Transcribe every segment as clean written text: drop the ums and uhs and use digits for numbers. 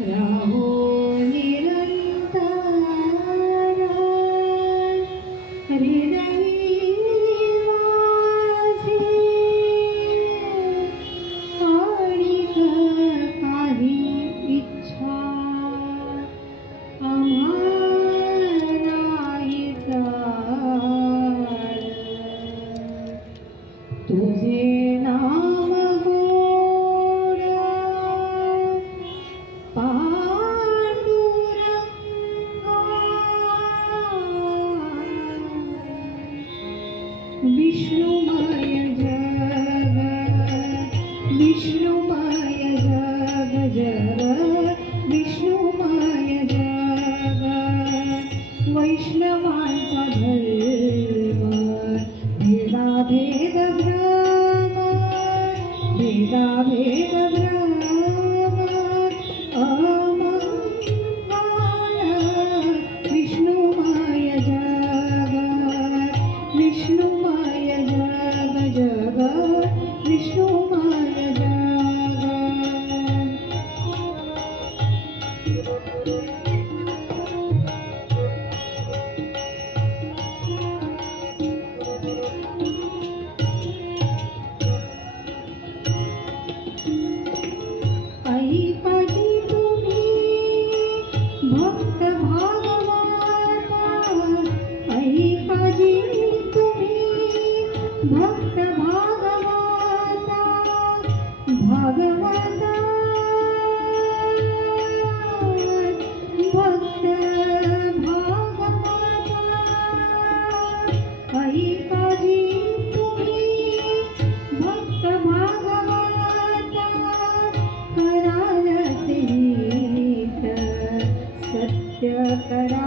राहो निरंतर हृदयी माझे आणिक काही इच्छा आम्हा नाही चाल तुझे नाम गोड विष्णुमय जग विष्णुमय जग जग विष्णुमय जग वैष्णवांचा धर्म भेदाभेद भ्रम भेदाभेद भ्रम विष्णुमय जग विष्णुमय जग जग विष्णुमय जग ऐकाजी तुम्ही भक्त भागवता ऐकाजी तुम्ही भक्त भागवता भागवता भक्त भागवता ऐकाजी तुम्ही भक्त भागवता कराल तेत सत्य करा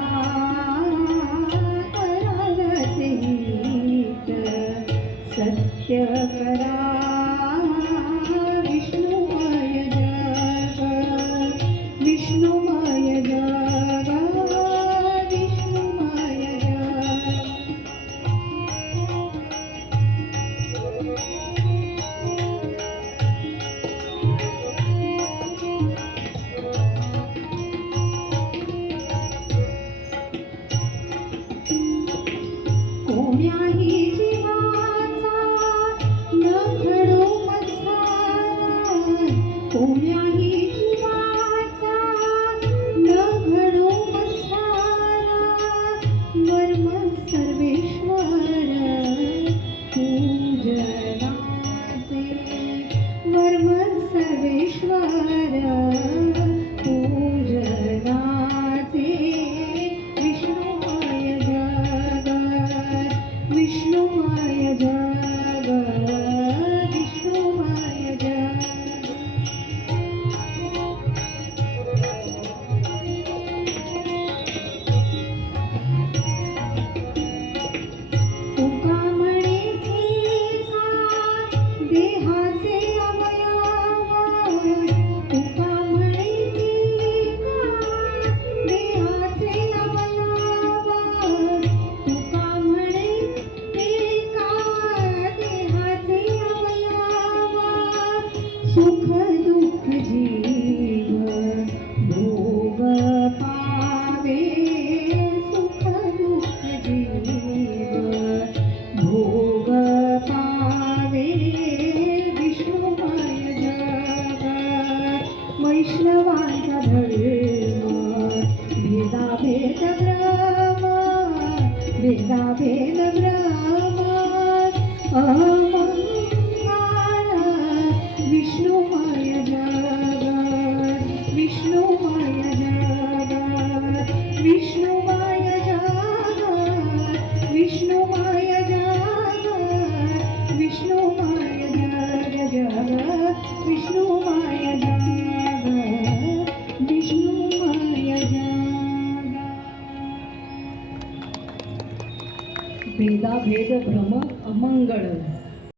कराल तेत सत्य करा विष्णुमय जग विष्णुमय जग विष्णुमय जग कोण्याही जीवाचा न घडो मत्सर कोण्याही जीवाचा न घडो मत्सर वर्म सर्वेश्वर पूजनाचे वर्म सर्वेश्वर पूजनाचे विष्णुमय जग विष्णुमय जग विष्णुमय जग तुका म्हणे एका देहाचे अवयव तुका म्हणे एका देहाचे अवयव तुका म्हणे एका देहाचे अवयव सुख दुःख जीव भोग पावे सुख दुःख जीव भोग पावे विष्णुमय जग वैष्णवांचा धर्म भेदाभेद भ्रम भेदाभेद भ्रम अमंगल विष्णुमय जग विष्णुमय जग विष्णुमय जग विष्णुमय जग विष्णुमय जग जग विष्णुमय जग विष्णुमय जग भेदाभेद भ्रम अमंगळ